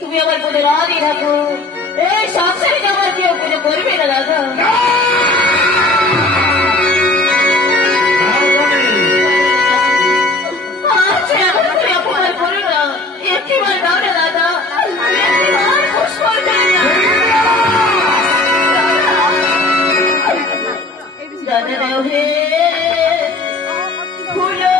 তুমি আমার পুজো রাধি রাখো, এই সংসারে আমার কেউ পুজো করবে না দাদা। অপমান করো না, একটিবার দাও না দাদা, একটিবার পুষ্প দাদা দাও হে ফুলো,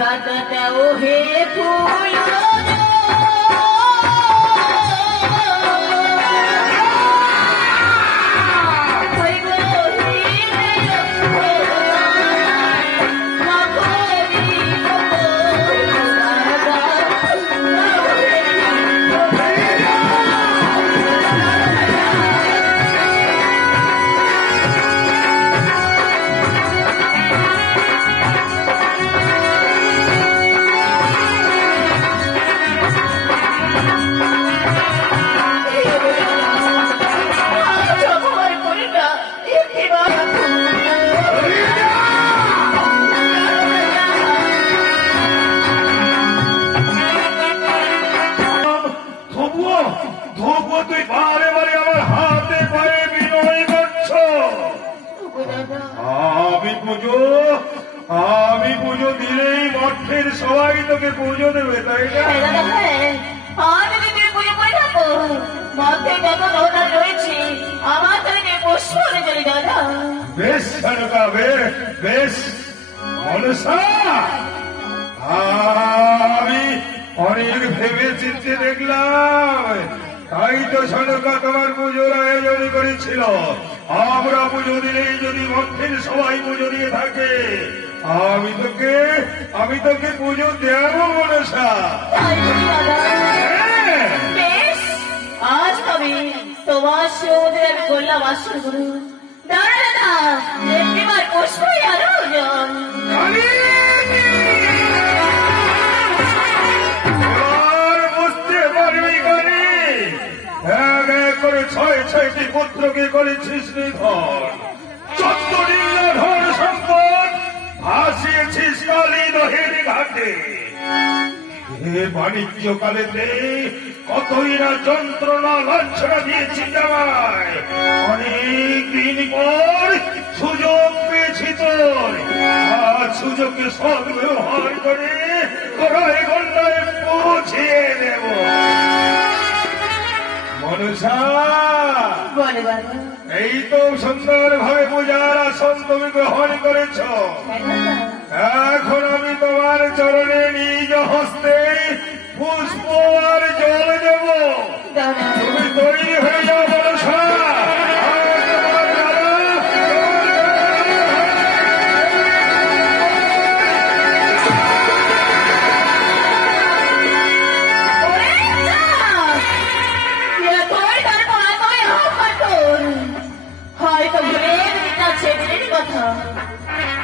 দাদা দাও হে ফুলো। আমি পুজো দিলেই মঠের সবাই তোকে পুজো দেবে, তাই না? আমি যদি পুজো করে থাকো, মঠে যত দেবতা রয়েছে আমার থেকে পুষ্প চলে দাদা। বেশ সানুকা, বেশ মনসা, আমি অনেক ভেবে চিন্তে দেখলাম, তাই তো সানুকা তোমার পুজোর আয়োজন করেছিল। আমরা পুজো দিলেই যদি মঠের সবাই পুজো দিয়ে থাকে, আমি তোকে পুজো দেব মনসা। আজ আমি তোমার সৌদে আমি করলাম আসল গুরু দাদা, একবার পুষ্প আরো বুঝতে পারবি গানি, এক করে 6-6টি পুত্রকে করেছিস নিধন, 14 ধন সম্পদ ভাসিয়েছিস কালী নহের ঘাটে। হে বাণিজ্য কালেতে কতই না যন্ত্রণা লাঞ্ছনা দিয়েছি জামাই, অনেক দিন পর সুযোগ পেয়েছি তোর, আজ সুযোগকে সদ্ব্যবহার করে গড়ায় গন্ডায় পৌঁছিয়ে দেব। মনসা, এই তো সুন্দর ভাবে পূজার আসন তুমি গ্রহণ করেছ, এখন আমি তোমার চরণে নিজ হস্তে পুষ্প আর জল দেব, তুমি তৈরি হয়ে যাও মনসা।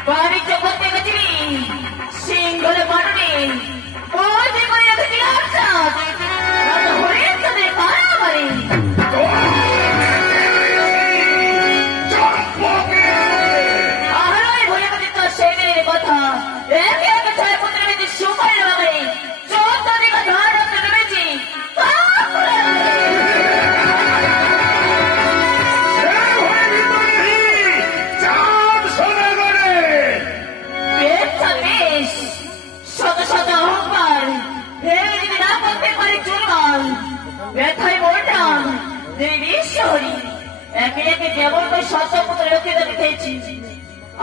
বাণিজ্য করতে গেছিলি সিংহলে বাড়ি বলতে করে রেখেছিলাম তাদের কারা বাড়ি আরোই ভুলে গেছি তোর সেদিনের কথা, একে একে 6 পুত্র বেঁধে সুপারি বাগানে 14 দিকে ধার রাখতে নেমেছি। শত শত অহংকার ভেবে যদি না করতে পারি চুরমাল, ব্যথায় মরলাম দেবী ঈশ্বরী। একে একে যেমন করে 7 পুত্র লোকে তাকে খেয়েছি,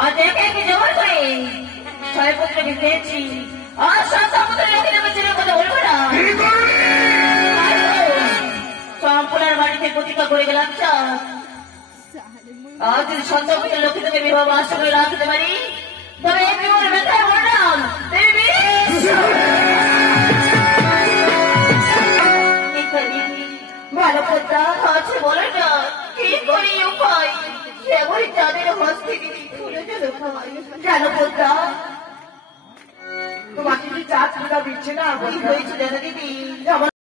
আজ একে একে যেমন করে 6 পুত্রকে খেয়েছি, আর 7 পুত্র লোকে দেবে চুরের কথা বলবো না। সম্পূর্ণের বাড়িতে প্রতিজ্ঞা করে গেলাম আজ যদি 7 পুত্র লোকে তাকে বিবাহ আশা করে রাখতে পারি, তবে এই বিবাহের ব্যথায় মরলাম দেবী। ভালো কথা আছে বলে না, কি করি উপায়, কেবল তাদের হস্তে তুলে চলে খাওয়াই। জানো কথা তোমাকে চাঁদ পুরা দিচ্ছে না কি হয়েছে দাদা দিদি? আমার